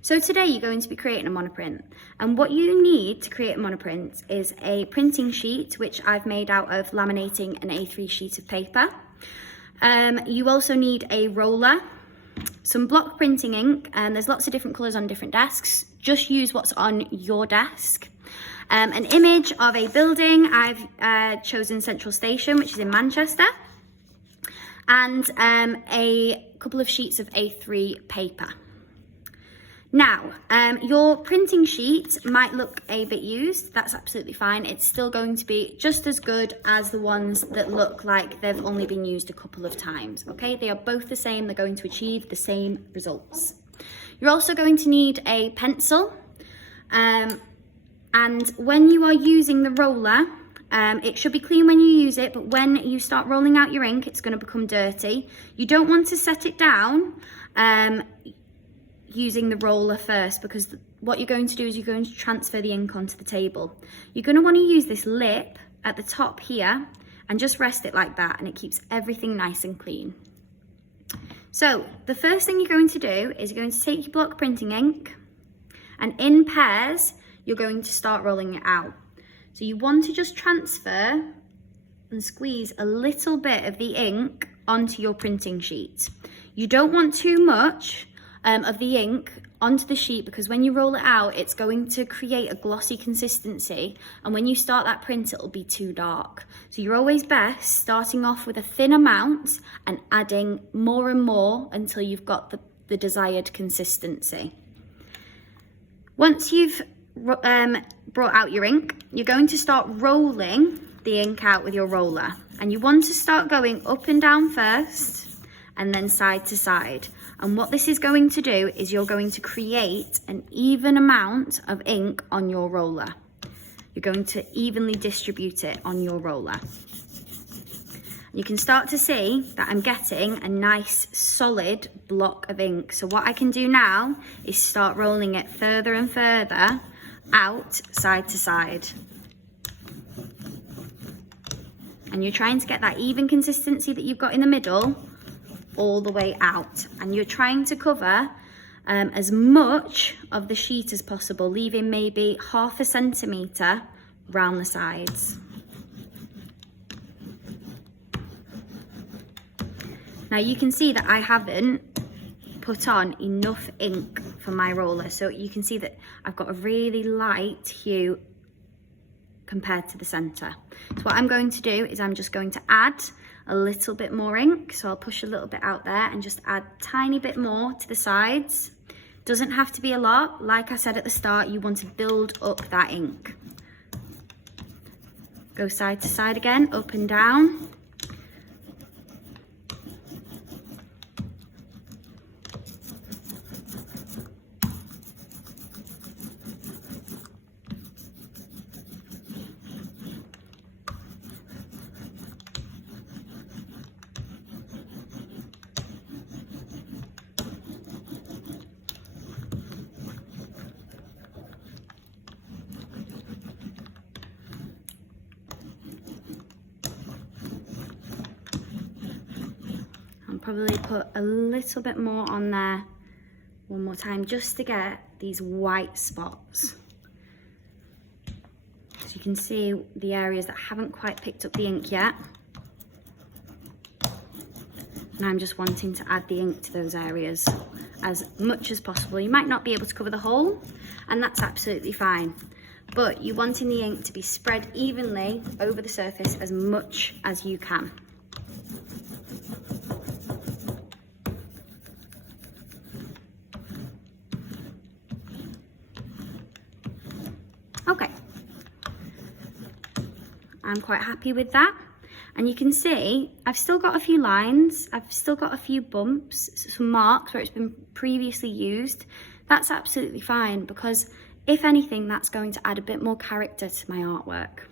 So today you're going to be creating a monoprint, and what you need to create a monoprint is a printing sheet, which I've made out of laminating an A3 sheet of paper. You also need a roller, some block printing ink, and there's lots of different colours on different desks. Just use what's on your desk. An image of a building. I've chosen Central Station, which is in Manchester, and a couple of sheets of A3 paper. Now, your printing sheet might look a bit used. That's absolutely fine. It's still going to be just as good as the ones that look like they've only been used a couple of times, okay? They are both the same. They're going to achieve the same results. You're also going to need a pencil. And when you are using the roller, it should be clean when you use it, but when you start rolling out your ink, it's going to become dirty. You don't want to set it down using the roller first, because what you're going to do is you're going to transfer the ink onto the table. You're going to want to use this lip at the top here and just rest it like that, and it keeps everything nice and clean. So the first thing you're going to do is you're going to take your block printing ink, and in pairs you're going to start rolling it out. So you want to just transfer and squeeze a little bit of the ink onto your printing sheet. You don't want too much of the ink onto the sheet, because when you roll it out, it's going to create a glossy consistency, and when you start that print, it'll be too dark. So you're always best starting off with a thin amount and adding more and more until you've got the desired consistency. Once you've brought out your ink, you're going to start rolling the ink out with your roller, and you want to start going up and down first and then side to side. And what this is going to do is you're going to create an even amount of ink on your roller. You're going to evenly distribute it on your roller. You can start to see that I'm getting a nice solid block of ink. So what I can do now is start rolling it further and further out, side to side. And you're trying to get that even consistency that you've got in the middle all the way out, and you're trying to cover as much of the sheet as possible, leaving maybe 1/2 centimetre round the sides. Now you can see that I haven't put on enough ink for my roller, so you can see that I've got a really light hue compared to the centre. So what I'm going to do is I'm just going to add a little bit more ink. So I'll push a little bit out there and just add a tiny bit more to the sides. Doesn't have to be a lot. Like I said at the start, you want to build up that ink. Go side to side again, up and down. Probably put a little bit more on there one more time, just to get these white spots. So you can see the areas that haven't quite picked up the ink yet. And I'm just wanting to add the ink to those areas as much as possible. You might not be able to cover the whole, and that's absolutely fine. But you're wanting the ink to be spread evenly over the surface as much as you can. Okay, I'm quite happy with that. And you can see I've still got a few lines, I've still got a few bumps, some marks where it's been previously used. That's absolutely fine, because if anything, that's going to add a bit more character to my artwork.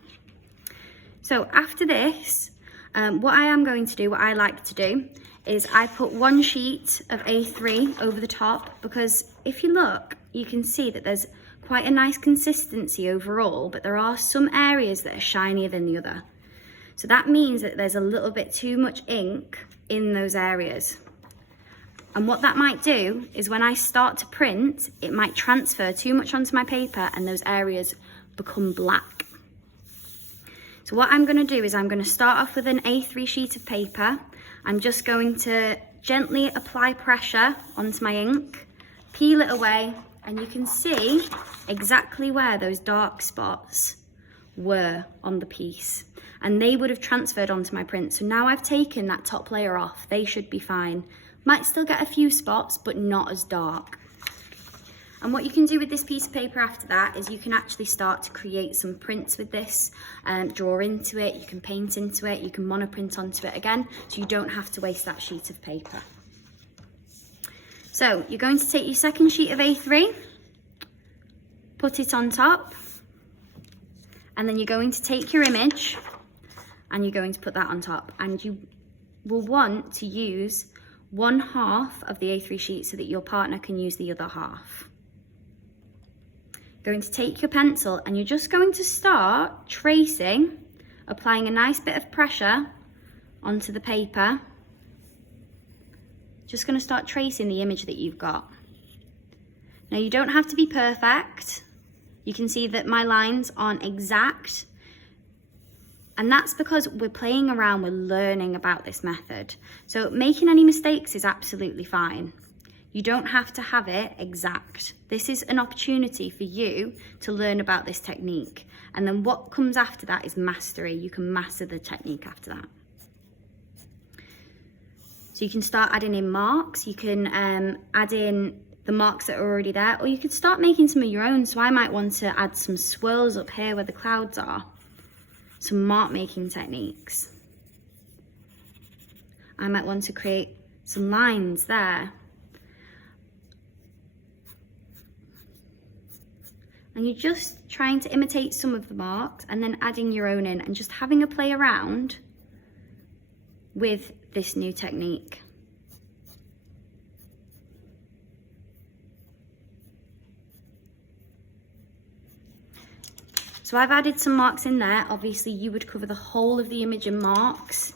So after this, what I am going to do, what I like to do, is I put one sheet of A3 over the top, because if you look, you can see that there's quite a nice consistency overall, but there are some areas that are shinier than the other. So that means that there's a little bit too much ink in those areas. And what that might do is when I start to print, it might transfer too much onto my paper and those areas become black. So what I'm going to do is I'm going to start off with an A3 sheet of paper. I'm just going to gently apply pressure onto my ink, peel it away, and you can see exactly where those dark spots were on the piece. And they would have transferred onto my print. So now I've taken that top layer off. They should be fine. Might still get a few spots, but not as dark. And what you can do with this piece of paper after that is you can actually start to create some prints with this, draw into it, you can paint into it, you can monoprint onto it again, so you don't have to waste that sheet of paper. So you're going to take your second sheet of A3, put it on top, and then you're going to take your image and you're going to put that on top. And you will want to use 1/2 of the A3 sheet so that your partner can use the other half. Going to take your pencil and you're just going to start tracing, applying a nice bit of pressure onto the paper. Just going to start tracing the image that you've got. Now you don't have to be perfect. You can see that my lines aren't exact, and that's because we're playing around, we're learning about this method. So making any mistakes is absolutely fine. You don't have to have it exact. This is an opportunity for you to learn about this technique. And then what comes after that is mastery. You can master the technique after that. So you can start adding in marks. You can add in the marks that are already there, or you could start making some of your own. So I might want to add some swirls up here where the clouds are. Some mark making techniques. I might want to create some lines there. And you're just trying to imitate some of the marks and then adding your own in and just having a play around with this new technique. So I've added some marks in there. Obviously you would cover the whole of the image in marks.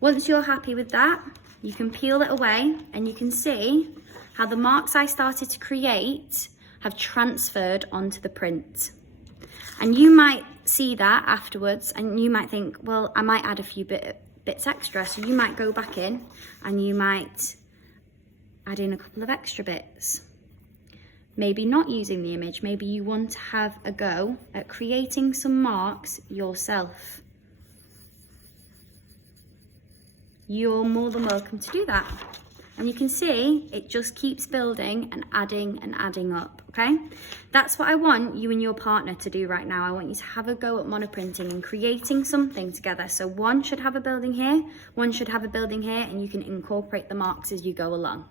Once you're happy with that, you can peel it away and you can see how the marks I started to create have transferred onto the print. And you might see that afterwards and you might think, well, I might add a few bits extra. So you might go back in and you might add in a couple of extra bits. Maybe not using the image, maybe you want to have a go at creating some marks yourself. You're more than welcome to do that. And you can see it just keeps building and adding up, okay? That's what I want you and your partner to do right now. I want you to have a go at monoprinting and creating something together. So one should have a building here, one should have a building here, and you can incorporate the marks as you go along.